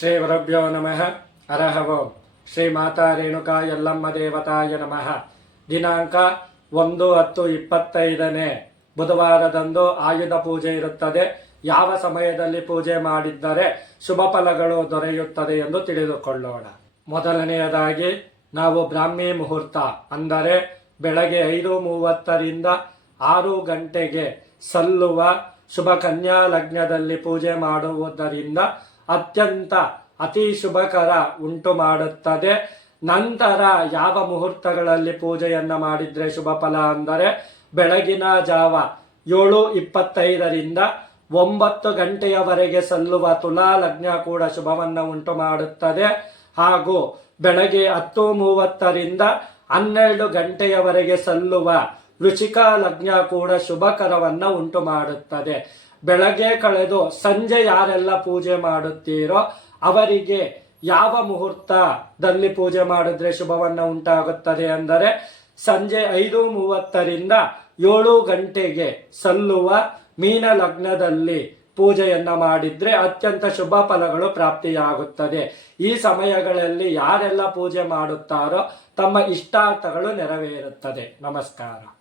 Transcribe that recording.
ಶ್ರೀ ಗುರುಭ್ಯೋ ನಮಃ ಅರಹವೋ ಶ್ರೀ ಮಾತಾ ರೇಣುಕಾ ಯಲ್ಲಮ್ಮ ದೇವತಾಯ ನಮಃ ದಿನಾಂಕ ಒಂದು ಹತ್ತು ಇಪ್ಪತ್ತೈದನೇ ಬುಧವಾರದಂದು ಆಯುಧ ಪೂಜೆ ಇರುತ್ತದೆ. ಯಾವ ಸಮಯದಲ್ಲಿ ಪೂಜೆ ಮಾಡಿದ್ದರೆ ಶುಭ ಫಲಗಳು ದೊರೆಯುತ್ತದೆ ಎಂದು ತಿಳಿದುಕೊಳ್ಳೋಣ. ಮೊದಲನೆಯದಾಗಿ ನಾವು ಬ್ರಾಹ್ಮಿ ಮುಹೂರ್ತ ಅಂದರೆ ಬೆಳಗ್ಗೆ ಐದು ಮೂವತ್ತರಿಂದ ಆರು ಗಂಟೆಗೆ ಸಲ್ಲುವ ಶುಭ ಕನ್ಯಾ ಲಗ್ನದಲ್ಲಿ ಪೂಜೆ ಮಾಡುವುದರಿಂದ ಅತ್ಯಂತ ಅತಿ ಶುಭಕರ ಉಂಟು ಮಾಡುತ್ತದೆ. ನಂತರ ಯಾವ ಮುಹೂರ್ತಗಳಲ್ಲಿ ಪೂಜೆಯನ್ನು ಮಾಡಿದರೆ ಶುಭ ಫಲ ಅಂದರೆ ಬೆಳಗಿನ ಜಾವ ಏಳು ಇಪ್ಪತ್ತೈದರಿಂದ ಒಂಬತ್ತು ಗಂಟೆಯವರೆಗೆ ಸಲ್ಲುವ ತುಲಾ ಲಗ್ನ ಕೂಡ ಶುಭವನ್ನ ಉಂಟು ಮಾಡುತ್ತದೆ. ಹಾಗೂ ಬೆಳಗ್ಗೆ ಹತ್ತು ಮೂವತ್ತರಿಂದ ಹನ್ನೆರಡು ಗಂಟೆಯವರೆಗೆ ಸಲ್ಲುವ ವೃಚಿಕ ಲಗ್ನ ಕೂಡ ಶುಭಕರವನ್ನ ಉಂಟು ಮಾಡುತ್ತದೆ. ಬೆಳಗ್ಗೆ ಕಳೆದು ಸಂಜೆ ಯಾರೆಲ್ಲ ಪೂಜೆ ಮಾಡುತ್ತೀರೋ ಅವರಿಗೆ ಯಾವ ಮುಹೂರ್ತದಲ್ಲಿ ಪೂಜೆ ಮಾಡಿದ್ರೆ ಶುಭವನ್ನು ಉಂಟಾಗುತ್ತದೆ ಅಂದರೆ ಸಂಜೆ ಐದು ಮೂವತ್ತರಿಂದ ಏಳು ಗಂಟೆಗೆ ಸಲ್ಲುವ ಮೀನ ಲಗ್ನದಲ್ಲಿ ಪೂಜೆಯನ್ನ ಮಾಡಿದ್ರೆ ಅತ್ಯಂತ ಶುಭ ಫಲಗಳು ಪ್ರಾಪ್ತಿಯಾಗುತ್ತದೆ. ಈ ಸಮಯಗಳಲ್ಲಿ ಯಾರೆಲ್ಲ ಪೂಜೆ ಮಾಡುತ್ತಾರೋ ತಮ್ಮ ಇಷ್ಟಾರ್ಥಗಳು ನೆರವೇರುತ್ತದೆ. ನಮಸ್ಕಾರ.